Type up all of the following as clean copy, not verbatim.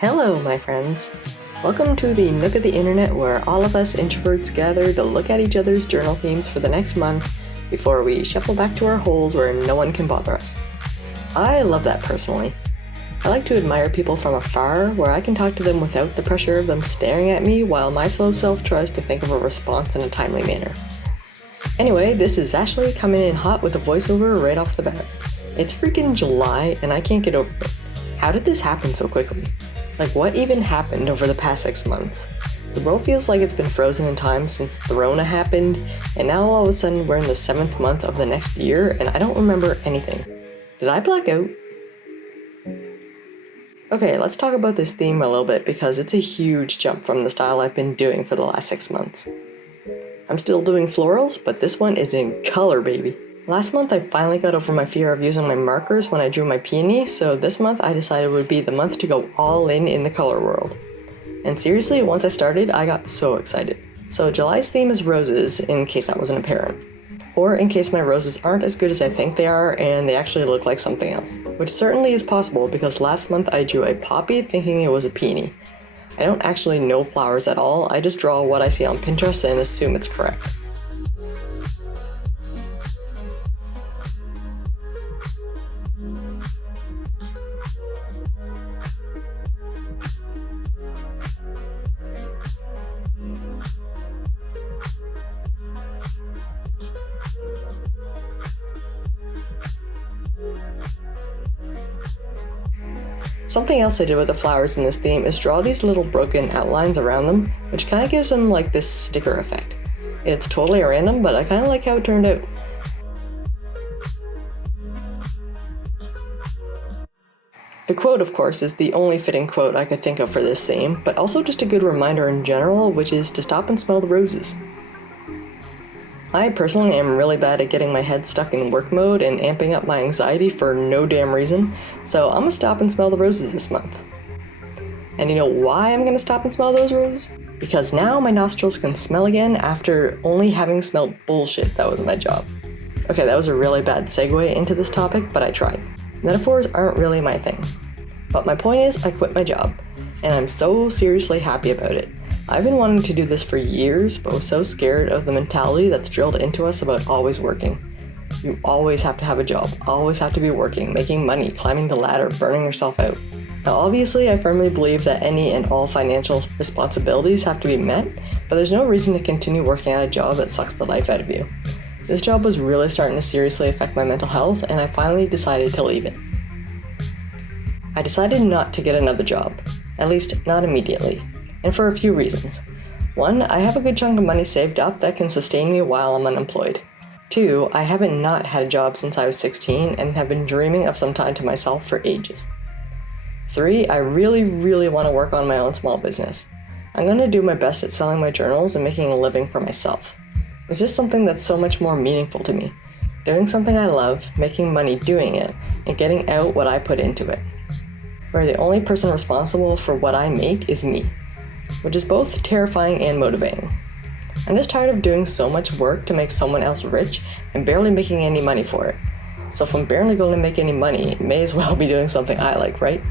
Hello, my friends. Welcome to the nook of the internet where all of us introverts gather to look at each other's journal themes for the next month before we shuffle back to our holes where no one can bother us. I love that personally. I like to admire people from afar where I can talk to them without the pressure of them staring at me while my slow self tries to think of a response in a timely manner. Anyway, this is Ashley coming in hot with a voiceover right off the bat. It's freaking July and I can't get over it. How did this happen so quickly? Like, what even happened over the past 6 months? The world feels like it's been frozen in time since the Rona happened, and now all of a sudden we're in the 7th month of the next year and I don't remember anything. Did I black out? Okay, let's talk about this theme a little bit because it's a huge jump from the style I've been doing for the last 6 months. I'm still doing florals, but this one is in color, baby. Last month I finally got over my fear of using my markers when I drew my peony, so this month I decided would be the month to go all in the color world. And seriously, once I started, I got so excited. So July's theme is roses, in case that wasn't apparent. Or in case my roses aren't as good as I think they are and they actually look like something else. Which certainly is possible because last month I drew a poppy thinking it was a peony. I don't actually know flowers at all, I just draw what I see on Pinterest and assume it's correct. Something else I did with the flowers in this theme is draw these little broken outlines around them, which kind of gives them like this sticker effect. It's totally random, but I kind of like how it turned out. The quote, of course, is the only fitting quote I could think of for this theme, but also just a good reminder in general, which is to stop and smell the roses. I personally am really bad at getting my head stuck in work mode and amping up my anxiety for no damn reason, so I'm gonna stop and smell the roses this month. And you know why I'm gonna stop and smell those roses? Because now my nostrils can smell again after only having smelled bullshit that was my job. Okay, that was a really bad segue into this topic, but I tried. Metaphors aren't really my thing. But my point is, I quit my job, and I'm so seriously happy about it. I've been wanting to do this for years, but was so scared of the mentality that's drilled into us about always working. You always have to have a job, always have to be working, making money, climbing the ladder, burning yourself out. Now obviously I firmly believe that any and all financial responsibilities have to be met, but there's no reason to continue working at a job that sucks the life out of you. This job was really starting to seriously affect my mental health, and I finally decided to leave it. I decided not to get another job, at least not immediately. And for a few reasons. 1, I have a good chunk of money saved up that can sustain me while I'm unemployed. 2, I haven't not had a job since I was 16 and have been dreaming of some time to myself for ages. 3, I really want to work on my own small business. I'm going to do my best at selling my journals and making a living for myself. It's just something that's so much more meaningful to me. Doing something I love, making money doing it, and getting out what I put into it. Where the only person responsible for what I make is me. Which is both terrifying and motivating. I'm just tired of doing so much work to make someone else rich and barely making any money for it. So if I'm barely going to make any money, it may as well be doing something I like, right?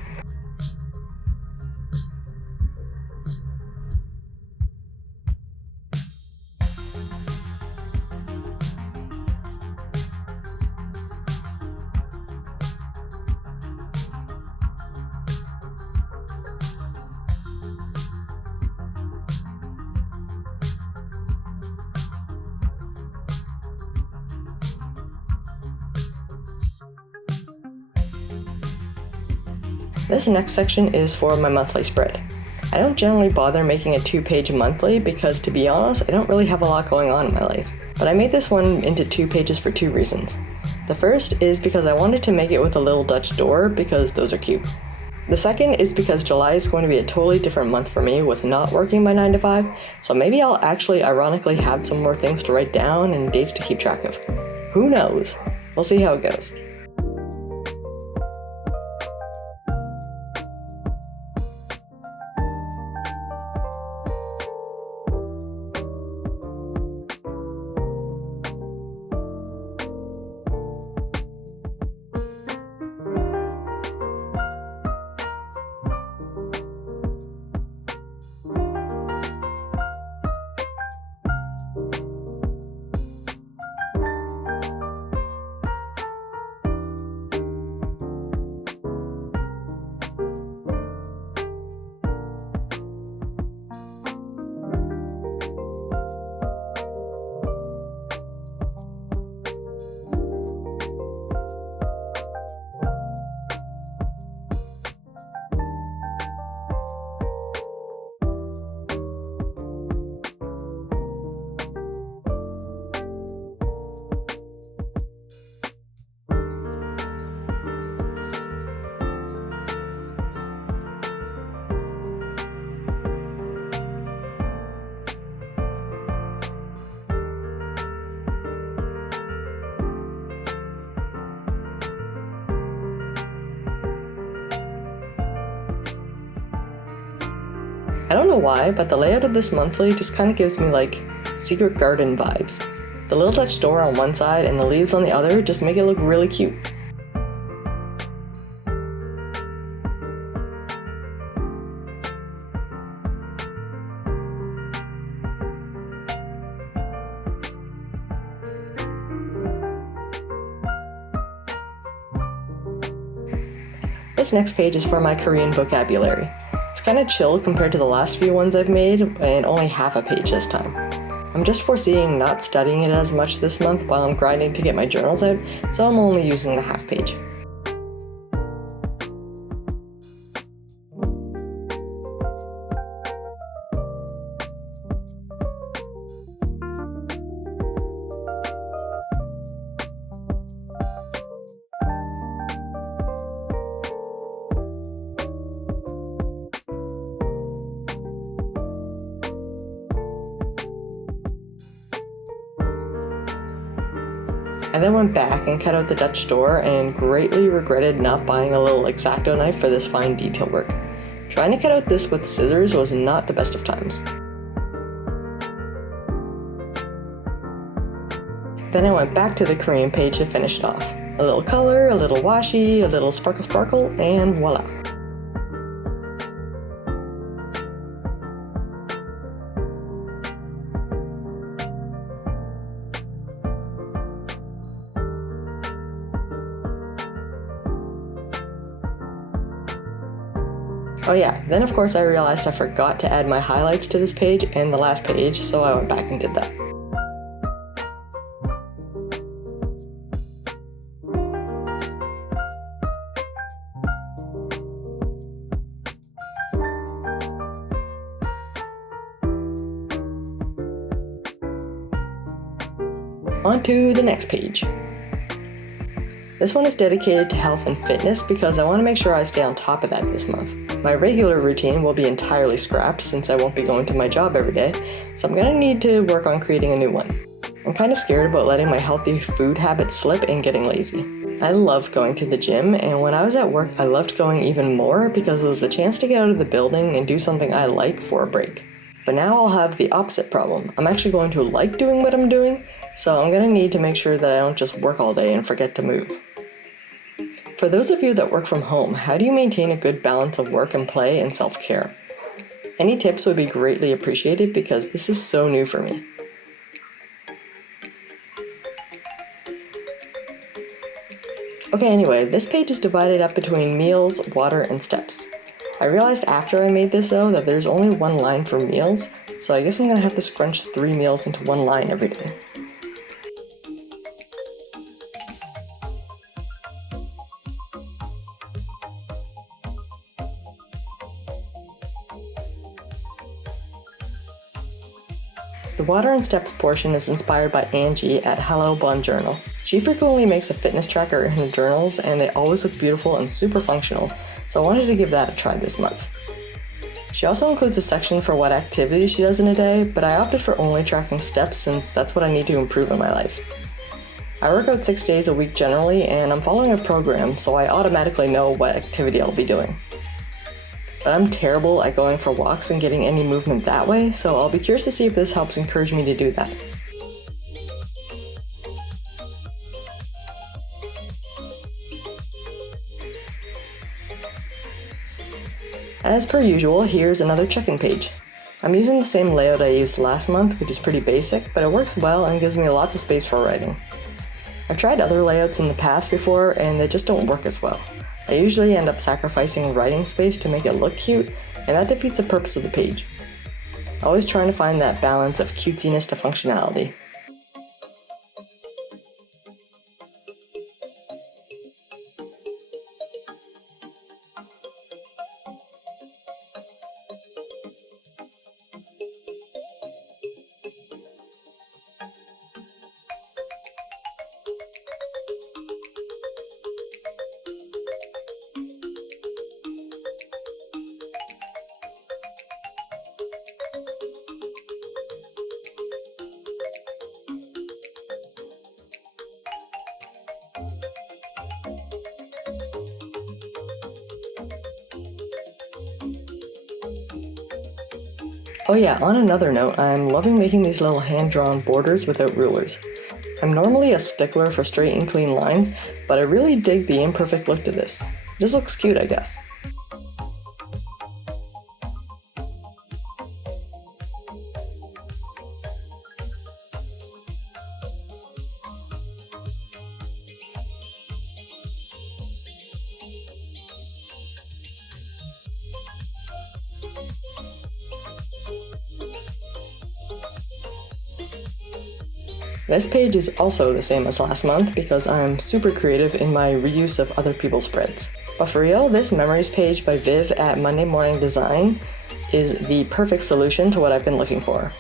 This next section is for my monthly spread. I don't generally bother making a 2-page monthly because, to be honest, I don't really have a lot going on in my life. But I made this one into 2 pages for 2 reasons. The first is because I wanted to make it with a little Dutch door because those are cute. The second is because July is going to be a totally different month for me with not working my 9 to 5, so maybe I'll actually ironically have some more things to write down and dates to keep track of. Who knows? We'll see how it goes. I don't know why, but the layout of this monthly just kind of gives me like Secret Garden vibes. The little Dutch door on one side and the leaves on the other just make it look really cute. This next page is for my Korean vocabulary. It's kind of chill compared to the last few ones I've made, and only half a page this time. I'm just foreseeing not studying it as much this month while I'm grinding to get my journals out, so I'm only using the half page. I then went back and cut out the Dutch door and greatly regretted not buying a little X-Acto knife for this fine detail work. Trying to cut out this with scissors was not the best of times. Then I went back to the Korean page to finish it off. A little color, a little washi, a little sparkle sparkle, and voila! Oh yeah, then of course I realized I forgot to add my highlights to this page and the last page, so I went back and did that. On to the next page. This one is dedicated to health and fitness because I want to make sure I stay on top of that this month. My regular routine will be entirely scrapped since I won't be going to my job every day, so I'm going to need to work on creating a new one. I'm kind of scared about letting my healthy food habits slip and getting lazy. I love going to the gym, and when I was at work I loved going even more because it was the chance to get out of the building and do something I like for a break. But now I'll have the opposite problem. I'm actually going to like doing what I'm doing, so I'm going to need to make sure that I don't just work all day and forget to move. For those of you that work from home, how do you maintain a good balance of work and play and self-care? Any tips would be greatly appreciated because this is so new for me. Okay, anyway, this page is divided up between meals, water, and steps. I realized after I made this though that there's only one line for meals, so I guess I'm gonna have to scrunch 3 meals into one line every day. The water and steps portion is inspired by Angie at Hello Bonjournal. She frequently makes a fitness tracker in her journals and they always look beautiful and super functional, so I wanted to give that a try this month. She also includes a section for what activities she does in a day, but I opted for only tracking steps since that's what I need to improve in my life. I work out 6 days a week generally and I'm following a program, so I automatically know what activity I'll be doing. But I'm terrible at going for walks and getting any movement that way, so I'll be curious to see if this helps encourage me to do that. As per usual, here's another check-in page. I'm using the same layout I used last month, which is pretty basic, but it works well and gives me lots of space for writing. I've tried other layouts in the past before and they just don't work as well. I usually end up sacrificing writing space to make it look cute, and that defeats the purpose of the page. Always trying to find that balance of cutesiness to functionality. Oh yeah, on another note, I'm loving making these little hand-drawn borders without rulers. I'm normally a stickler for straight and clean lines, but I really dig the imperfect look to this. It just looks cute, I guess. This page is also the same as last month because I'm super creative in my reuse of other people's spreads. But for real, this memories page by Viv at Monday Morning Design is the perfect solution to what I've been looking for.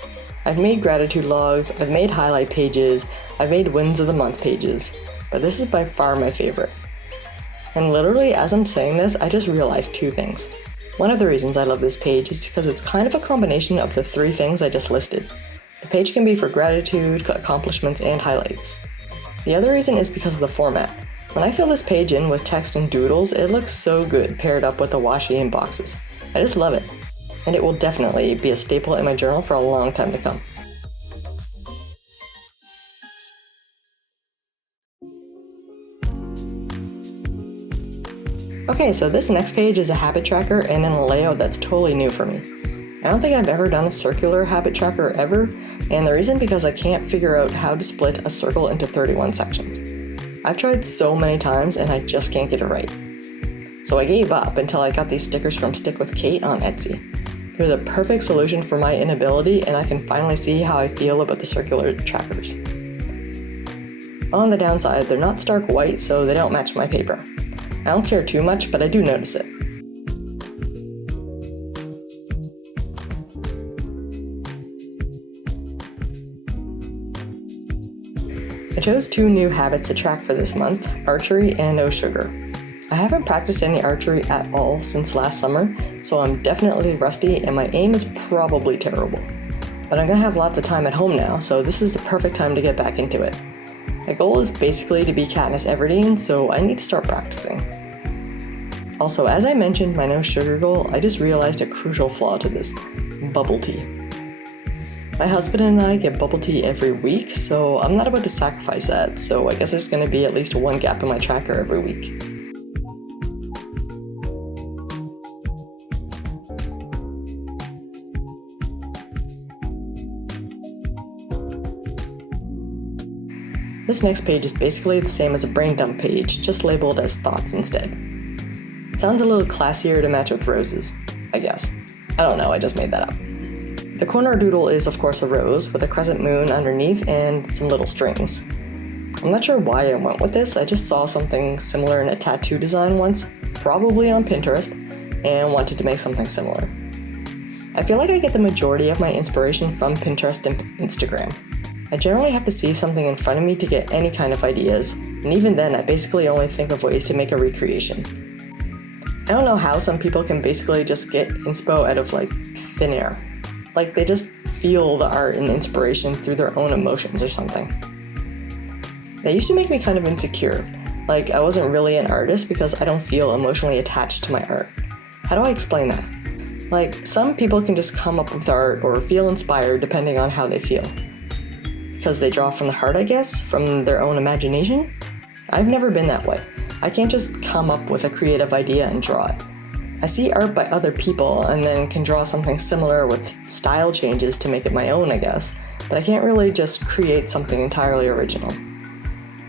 I've made gratitude logs, I've made highlight pages, I've made wins of the month pages, but this is by far my favorite. And literally, as I'm saying this, I just realized two things. One of the reasons I love this page is because it's kind of a combination of the three things I just listed. The page can be for gratitude, accomplishments, and highlights. The other reason is because of the format. When I fill this page in with text and doodles, it looks so good paired up with the washi and boxes. I just love it. And it will definitely be a staple in my journal for a long time to come. Okay, so this next page is a habit tracker and in a layout that's totally new for me. I don't think I've ever done a circular habit tracker ever, and the reason because I can't figure out how to split a circle into 31 sections. I've tried so many times and I just can't get it right. So I gave up until I got these stickers from Stick with Kate on Etsy. They're the perfect solution for my inability, and I can finally see how I feel about the circular trackers. On the downside, they're not stark white, so they don't match my paper. I don't care too much, but I do notice it. I chose two new habits to track for this month, archery and no sugar. I haven't practiced any archery at all since last summer, so I'm definitely rusty and my aim is probably terrible. But I'm gonna have lots of time at home now, so this is the perfect time to get back into it. My goal is basically to be Katniss Everdeen, so I need to start practicing. Also, as I mentioned my no sugar goal, I just realized a crucial flaw to this: bubble tea. My husband and I get bubble tea every week, so I'm not about to sacrifice that, so I guess there's going to be at least one gap in my tracker every week. This next page is basically the same as a brain dump page, just labeled as thoughts instead. It sounds a little classier to match with roses, I guess. I don't know, I just made that up. The corner doodle is of course a rose with a crescent moon underneath and some little strings. I'm not sure why I went with this, I just saw something similar in a tattoo design once, probably on Pinterest, and wanted to make something similar. I feel like I get the majority of my inspiration from Pinterest and Instagram. I generally have to see something in front of me to get any kind of ideas, and even then I basically only think of ways to make a recreation. I don't know how some people can basically just get inspo out of like thin air. Like they just feel the art and inspiration through their own emotions or something. That used to make me kind of insecure. Like I wasn't really an artist because I don't feel emotionally attached to my art. How do I explain that? Like some people can just come up with art or feel inspired depending on how they feel. Because they draw from the heart, I guess, from their own imagination? I've never been that way. I can't just come up with a creative idea and draw it. I see art by other people and then can draw something similar with style changes to make it my own, I guess, but I can't really just create something entirely original.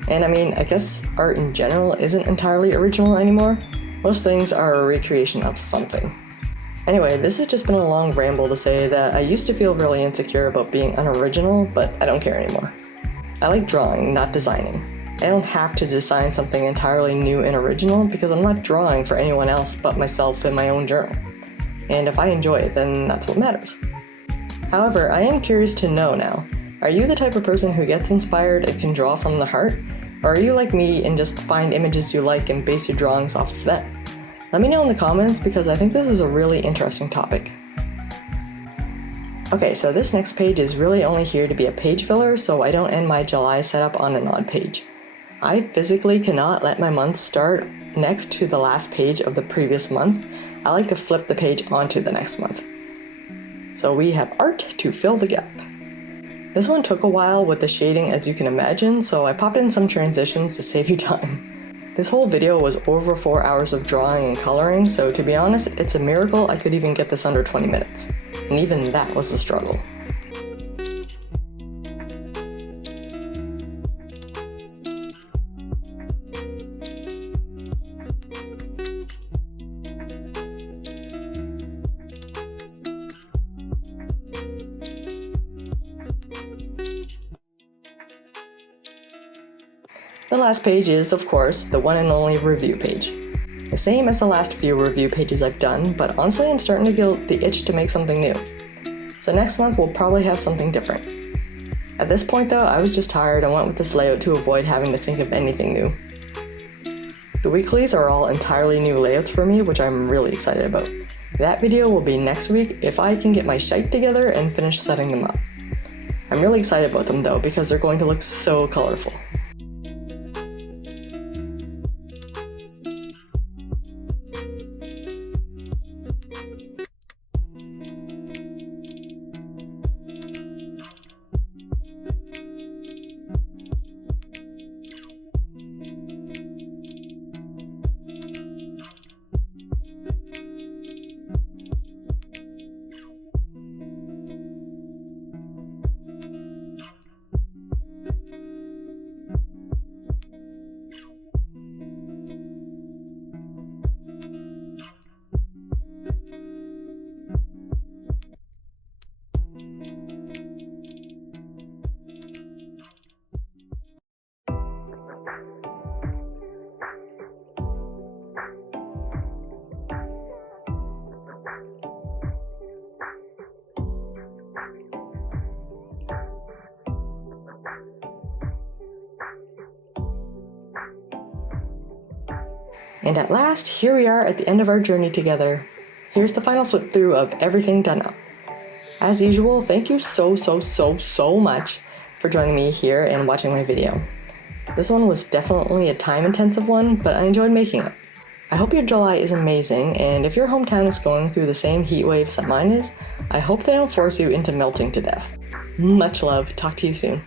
And I mean, I guess art in general isn't entirely original anymore. Most things are a recreation of something. Anyway, this has just been a long ramble to say that I used to feel really insecure about being unoriginal, but I don't care anymore. I like drawing, not designing. I don't have to design something entirely new and original because I'm not drawing for anyone else but myself in my own journal. And if I enjoy it, then that's what matters. However, I am curious to know now, are you the type of person who gets inspired and can draw from the heart? Or are you like me and just find images you like and base your drawings off of that? Let me know in the comments because I think this is a really interesting topic. Okay, so this next page is really only here to be a page filler so I don't end my July setup on an odd page. I physically cannot let my month start next to the last page of the previous month. I like to flip the page onto the next month. So we have art to fill the gap. This one took a while with the shading, as you can imagine, so I popped in some transitions to save you time. This whole video was over 4 hours of drawing and coloring, so to be honest, it's a miracle I could even get this under 20 minutes. And even that was a struggle. The last page is, of course, the one and only review page. The same as the last few review pages I've done, but honestly I'm starting to get the itch to make something new. So next month we'll probably have something different. At this point though, I was just tired and went with this layout to avoid having to think of anything new. The weeklies are all entirely new layouts for me, which I'm really excited about. That video will be next week if I can get my shite together and finish setting them up. I'm really excited about them though because they're going to look so colorful. And at last, here we are at the end of our journey together. Here's the final flip through of everything done up. As usual, thank you so much for joining me here and watching my video. This one was definitely a time-intensive one, but I enjoyed making it. I hope your July is amazing, and if your hometown is going through the same heat waves that mine is, I hope they don't force you into melting to death. Much love, talk to you soon.